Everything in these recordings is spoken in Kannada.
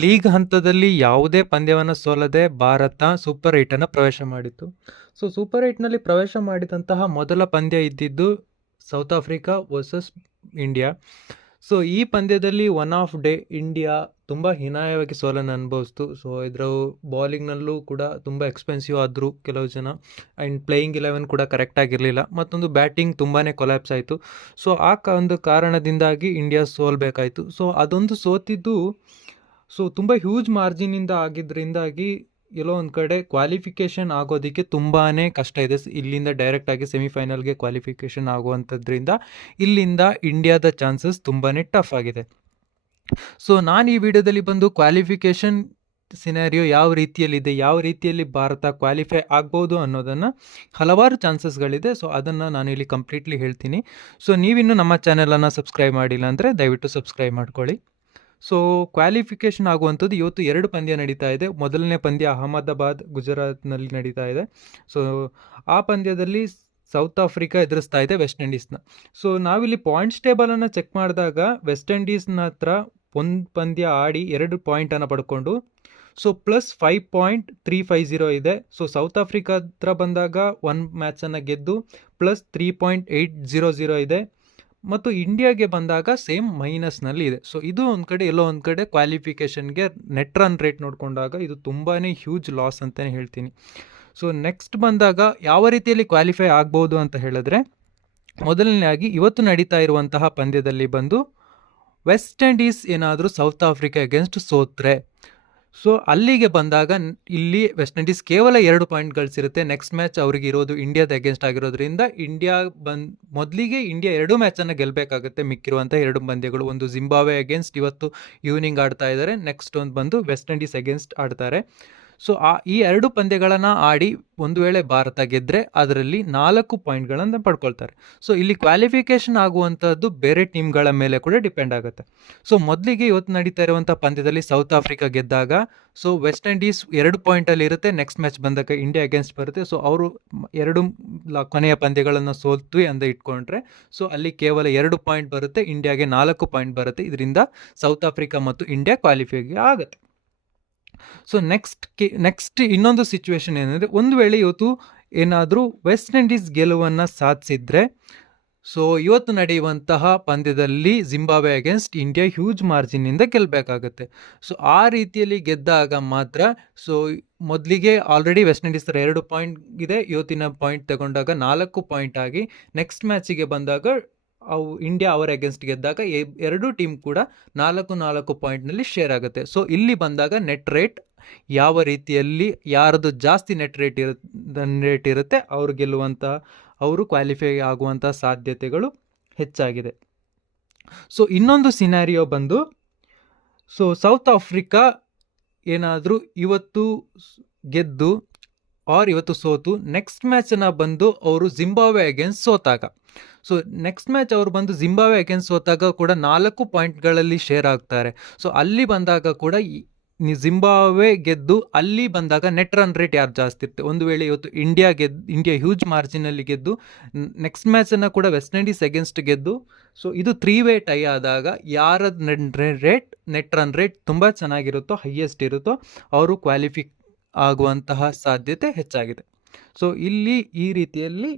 ಲೀಗ್ ಹಂತದಲ್ಲಿ ಯಾವುದೇ ಪಂದ್ಯವನ್ನು ಸೋಲದೆ ಭಾರತ ಸೂಪರ್ 8 ಅನ್ನು ಪ್ರವೇಶ ಮಾಡಿತು. ಸೊ ಸೂಪರ್ 8ನಲ್ಲಿ ಪ್ರವೇಶ ಮಾಡಿದಂತಹ ಮೊದಲ ಪಂದ್ಯ ಇದ್ದಿದ್ದು south Africa versus India. So ಈ ಪಂದ್ಯದಲ್ಲಿ ಒನ್ ಆಫ್ ಡೇ ಇಂಡಿಯಾ ತುಂಬ ಹೀನಾಯವಾಗಿ ಸೋಲನ್ನು ಅನುಭವಿಸ್ತು. ಸೊ ಇದರ ಬಾಲಿಂಗ್ನಲ್ಲೂ ಕೂಡ ತುಂಬ ಎಕ್ಸ್ಪೆನ್ಸಿವ್ ಆದರು ಕೆಲವು ಜನ, ಆ್ಯಂಡ್ ಪ್ಲೇಯಿಂಗ್ 11 ಕೂಡ ಕರೆಕ್ಟಾಗಿರಲಿಲ್ಲ. ಮತ್ತೊಂದು ಬ್ಯಾಟಿಂಗ್ ತುಂಬಾ ಕೊಲ್ಯಾಪ್ಸ್ ಆಯಿತು. ಸೊ ಆ ಒಂದು ಕಾರಣದಿಂದಾಗಿ ಇಂಡಿಯಾ ಸೋಲ್ಬೇಕಾಯಿತು. ಸೊ ಅದೊಂದು ಸೋತಿದ್ದು ಸೊ ತುಂಬ ಹ್ಯೂಜ್ ಮಾರ್ಜಿನಿಂದ ಆಗಿದ್ದರಿಂದಾಗಿ ಎಲ್ಲೋ ಒಂದು ಕಡೆ ಕ್ವಾಲಿಫಿಕೇಷನ್ ಆಗೋದಕ್ಕೆ ತುಂಬಾ ಕಷ್ಟ ಇದೆ. ಇಲ್ಲಿಂದ ಡೈರೆಕ್ಟಾಗಿ ಸೆಮಿಫೈನಲ್ಗೆ ಕ್ವಾಲಿಫಿಕೇಷನ್ ಆಗುವಂಥದ್ರಿಂದ ಇಲ್ಲಿಂದ ಇಂಡಿಯಾದ ಚಾನ್ಸಸ್ ತುಂಬಾ ಟಫ್ ಆಗಿದೆ. ಸೊ ನಾನು ಈ ವಿಡಿಯೋದಲ್ಲಿ ಬಂದು ಕ್ವಾಲಿಫಿಕೇಷನ್ ಸಿನಾರಿಯೋ ಯಾವ ರೀತಿಯಲ್ಲಿದೆ, ಯಾವ ರೀತಿಯಲ್ಲಿ ಭಾರತ ಕ್ವಾಲಿಫೈ ಆಗ್ಬೋದು ಅನ್ನೋದನ್ನು, ಹಲವಾರು ಚಾನ್ಸಸ್ಗಳಿದೆ. ಸೊ ಅದನ್ನು ನಾನು ಇಲ್ಲಿ ಕಂಪ್ಲೀಟ್ಲಿ ಹೇಳ್ತೀನಿ. ಸೊ ನೀವಿನ್ನೂ ನಮ್ಮ ಚಾನೆಲನ್ನು ಸಬ್ಸ್ಕ್ರೈಬ್ ಮಾಡಿಲ್ಲ ಅಂದರೆ ದಯವಿಟ್ಟು ಸಬ್ಸ್ಕ್ರೈಬ್ ಮಾಡ್ಕೊಳ್ಳಿ. ಸೊ ಕ್ವಾಲಿಫಿಕೇಷನ್ ಆಗುವಂಥದ್ದು ಇವತ್ತು 2 ಪಂದ್ಯ ನಡೀತಾ ಇದೆ. ಮೊದಲನೇ ಪಂದ್ಯ ಅಹಮದಾಬಾದ್ ಗುಜರಾತ್ನಲ್ಲಿ ನಡೀತಾ ಇದೆ. ಸೊ ಆ ಪಂದ್ಯದಲ್ಲಿ ಸೌತ್ ಆಫ್ರಿಕಾ ಎದುರಿಸ್ತಾ ಇದೆ ವೆಸ್ಟ್ ಇಂಡೀಸ್ನ. ಸೊ ನಾವಿಲ್ಲಿ ಪಾಯಿಂಟ್ಸ್ ಟೇಬಲನ್ನು ಚೆಕ್ ಮಾಡಿದಾಗ ವೆಸ್ಟ್ ಇಂಡೀಸ್ನ ಹತ್ರ ಒಂದು ಪಂದ್ಯ ಆಡಿ 2 ಪಾಯಿಂಟನ್ನು ಪಡ್ಕೊಂಡು ಸೊ ಪ್ಲಸ್ 5.350 ಇದೆ. ಸೊ ಸೌತ್ ಆಫ್ರಿಕಾ ಹತ್ರ ಬಂದಾಗ 1 ಮ್ಯಾಚನ್ನು ಗೆದ್ದು ಪ್ಲಸ್ 3.800 ಇದೆ. ಮತ್ತು ಇಂಡಿಯಾಗೆ ಬಂದಾಗ ಸೇಮ್ ಮೈನಸ್ನಲ್ಲಿ ಇದೆ. ಸೊ ಇದು ಒಂದು ಕಡೆ ಎಲ್ಲೋ ಒಂದು ಕಡೆ ಕ್ವಾಲಿಫಿಕೇಷನ್ಗೆ ನೆಟ್ ರನ್ ರೇಟ್ ನೋಡಿಕೊಂಡಾಗ ಇದು ತುಂಬಾ ಹ್ಯೂಜ್ ಲಾಸ್ ಅಂತಲೇ ಹೇಳ್ತೀನಿ. ಸೊ ನೆಕ್ಸ್ಟ್ ಬಂದಾಗ ಯಾವ ರೀತಿಯಲ್ಲಿ ಕ್ವಾಲಿಫೈ ಆಗ್ಬೋದು ಅಂತ ಹೇಳಿದ್ರೆ, ಮೊದಲನೇದಾಗಿ ಇವತ್ತು ನಡೀತಾ ಇರುವಂತಹ ಪಂದ್ಯದಲ್ಲಿ ಬಂದು ವೆಸ್ಟ್ ಇಂಡೀಸ್ ಏನಾದರೂ ಸೌತ್ ಆಫ್ರಿಕಾ ಅಗೇನ್ಸ್ಟ್ ಸೋತ್ರೆ, ಸೊ ಅಲ್ಲಿಗೆ ಬಂದಾಗ ಇಲ್ಲಿ ವೆಸ್ಟ್ ಇಂಡೀಸ್ ಕೇವಲ 2 ಪಾಯಿಂಟ್ ಗಳಿಸಿರುತ್ತೆ. ನೆಕ್ಸ್ಟ್ ಮ್ಯಾಚ್ ಅವ್ರಿಗೆ ಇರೋದು ಇಂಡಿಯಾದ ಅಗೇನ್ಸ್ಟ್ ಆಗಿರೋದ್ರಿಂದ ಇಂಡಿಯಾ ಮೊದಲಿಗೆ ಇಂಡಿಯಾ 2 ಮ್ಯಾಚನ್ನು ಗೆಲ್ಲಬೇಕಾಗುತ್ತೆ. ಮಿಕ್ಕಿರುವಂಥ 2 ಪಂದ್ಯಗಳು, ಒಂದು ಜಿಂಬಾಬ್ವೆ ಅಗೇನ್ಸ್ಟ್ ಇವತ್ತು ಈವ್ನಿಂಗ್ ಆಡ್ತಾ ಇದ್ದಾರೆ, ನೆಕ್ಸ್ಟ್ ಒಂದು ಬಂದು ವೆಸ್ಟ್ ಇಂಡೀಸ್ ಅಗೇನ್ಸ್ಟ್ ಆಡ್ತಾರೆ. ಸೊ ಈ 2 ಪಂದ್ಯಗಳನ್ನು ಆಡಿ ಒಂದು ವೇಳೆ ಭಾರತ ಗೆದ್ದರೆ ಅದರಲ್ಲಿ 4 ಪಾಯಿಂಟ್ಗಳನ್ನು ಪಡ್ಕೊಳ್ತಾರೆ. ಸೊ ಇಲ್ಲಿ ಕ್ವಾಲಿಫಿಕೇಷನ್ ಆಗುವಂಥದ್ದು ಬೇರೆ ಟೀಮ್ಗಳ ಮೇಲೆ ಕೂಡ ಡಿಪೆಂಡ್ ಆಗುತ್ತೆ. ಸೊ ಮೊದಲಿಗೆ ಇವತ್ತು ನಡೀತಾ ಇರುವಂಥ ಪಂದ್ಯದಲ್ಲಿ ಸೌತ್ ಆಫ್ರಿಕಾ ಗೆದ್ದಾಗ ಸೊ ವೆಸ್ಟ್ ಇಂಡೀಸ್ 2 ಪಾಯಿಂಟಲ್ಲಿ ಇರುತ್ತೆ. ನೆಕ್ಸ್ಟ್ ಮ್ಯಾಚ್ ಬಂದಾಗ ಇಂಡಿಯಾ ಅಗೇನ್ಸ್ಟ್ ಬರುತ್ತೆ. ಸೊ ಅವರು 2 ಕೊನೆಯ ಪಂದ್ಯಗಳನ್ನು ಸೋಲ್ತ್ವಿ ಅಂತ ಇಟ್ಕೊಂಡ್ರೆ ಸೊ ಅಲ್ಲಿ ಕೇವಲ 2 ಪಾಯಿಂಟ್ ಬರುತ್ತೆ, ಇಂಡಿಯಾಗೆ 4 ಪಾಯಿಂಟ್ ಬರುತ್ತೆ. ಇದರಿಂದ ಸೌತ್ ಆಫ್ರಿಕಾ ಮತ್ತು ಇಂಡಿಯಾ ಕ್ವಾಲಿಫೈ ಆಗುತ್ತೆ. ಸೊ ನೆಕ್ಸ್ಟ್ ಇನ್ನೊಂದು ಸಿಚುವೇಶನ್ ಏನಂದರೆ, ಒಂದು ವೇಳೆ ಇವತ್ತು ಏನಾದರೂ ವೆಸ್ಟ್ ಇಂಡೀಸ್ ಗೆಲುವನ್ನು ಸಾಧಿಸಿದ್ರೆ ಸೊ ಇವತ್ತು ನಡೆಯುವಂತಹ ಪಂದ್ಯದಲ್ಲಿ ಜಿಂಬಾಬ್ವೆ ಅಗೇನ್ಸ್ಟ್ ಇಂಡಿಯಾ ಹ್ಯೂಜ್ ಮಾರ್ಜಿನಿಂದ ಗೆಲ್ಲಬೇಕಾಗುತ್ತೆ. ಸೊ ಆ ರೀತಿಯಲ್ಲಿ ಗೆದ್ದಾಗ ಮಾತ್ರ ಸೊ ಮೊದಲಿಗೆ ಆಲ್ರೆಡಿ ವೆಸ್ಟ್ ಇಂಡೀಸ್ 2 ಪಾಯಿಂಟ್ ಇದೆ, ಇವತ್ತಿನ ಪಾಯಿಂಟ್ ತಗೊಂಡಾಗ 4 ಪಾಯಿಂಟ್ ಆಗಿ ನೆಕ್ಸ್ಟ್ ಮ್ಯಾಚಿಗೆ ಬಂದಾಗ ಇಂಡಿಯಾ ಅವರ ಅಗೇನ್ಸ್ಟ್ ಗೆದ್ದಾಗ 2 ಟೀಮ್ ಕೂಡ 4 ಪಾಯಿಂಟ್ನಲ್ಲಿ ಶೇರ್ ಆಗುತ್ತೆ. ಸೊ ಇಲ್ಲಿ ಬಂದಾಗ ನೆಟ್ ರೇಟ್ ಯಾವ ರೀತಿಯಲ್ಲಿ ಯಾರದು ಜಾಸ್ತಿ ನೆಟ್ ರೇಟ್ ಇರುತ್ತೆ ಅವರು ಗೆಲ್ಲುವಂಥ, ಅವರು ಕ್ವಾಲಿಫೈ ಆಗುವಂಥ ಸಾಧ್ಯತೆಗಳು ಹೆಚ್ಚಾಗಿದೆ. ಸೊ ಇನ್ನೊಂದು ಸಿನಾರಿಯೋ ಬಂದು ಸೊ ಸೌತ್ ಆಫ್ರಿಕಾ ಏನಾದರೂ ಇವತ್ತು ಗೆದ್ದು ಇವತ್ತು ಸೋತು ನೆಕ್ಸ್ಟ್ ಮ್ಯಾಚನ್ನು ಬಂದು ಅವರು ಜಿಂಬಾಬ್ವೆ ಅಗೇನ್ಸ್ಟ್ ಸೋತಾಗ, ಸೊ ನೆಕ್ಸ್ಟ್ ಮ್ಯಾಚ್ ಅವರು ಬಂದು ಜಿಂಬಾಬ್ವೆ ಅಗೇನ್ಸ್ಟ್ ಸೋತಾಗ ಕೂಡ 4 ಪಾಯಿಂಟ್ಗಳಲ್ಲಿ ಶೇರ್ ಆಗ್ತಾರೆ. ಸೊ ಅಲ್ಲಿ ಬಂದಾಗ ಕೂಡ ಜಿಂಬಾಬ್ವೆ ಗೆದ್ದು ಅಲ್ಲಿ ಬಂದಾಗ ನೆಟ್ ರನ್ ರೇಟ್ ಯಾರು ಜಾಸ್ತಿ ಇರುತ್ತೆ. ಒಂದು ವೇಳೆ ಇವತ್ತು ಇಂಡಿಯಾ ಹ್ಯೂಜ್ ಮಾರ್ಜಿನಲ್ಲಿ ಗೆದ್ದು ನೆಕ್ಸ್ಟ್ ಮ್ಯಾಚನ್ನು ಕೂಡ ವೆಸ್ಟ್ ಇಂಡೀಸ್ ಅಗೇನ್ಸ್ಟ್ ಗೆದ್ದು ಸೊ ಇದು 3-way ಟೈ ಆದಾಗ ಯಾರ ನೆಟ್ ರನ್ ರೇಟ್ ತುಂಬ ಚೆನ್ನಾಗಿರುತ್ತೋ, ಹೈಯೆಸ್ಟ್ ಇರುತ್ತೋ ಅವರು ಕ್ವಾಲಿಫೈ ಆಗುವಂತಹ ಸಾಧ್ಯತೆ ಹೆಚ್ಚಾಗಿದೆ. ಸೊ ಇಲ್ಲಿ ಈ ರೀತಿಯಲ್ಲಿ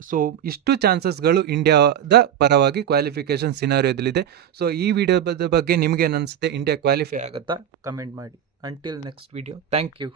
ಸೊ ಇಷ್ಟು ಚಾನ್ಸಸ್ಗಳು ಇಂಡಿಯಾದ ಪರವಾಗಿ ಕ್ವಾಲಿಫಿಕೇಷನ್ ಸಿನಾರಿಯೋದಲ್ಲಿದೆ. ಸೊ ಈ ವಿಡಿಯೋದ ಬಗ್ಗೆ ನಿಮಗೇನು ಅನಿಸುತ್ತೆ, ಇಂಡಿಯಾ ಕ್ವಾಲಿಫೈ ಆಗುತ್ತಾ ಕಮೆಂಟ್ ಮಾಡಿ. Until next video, thank you.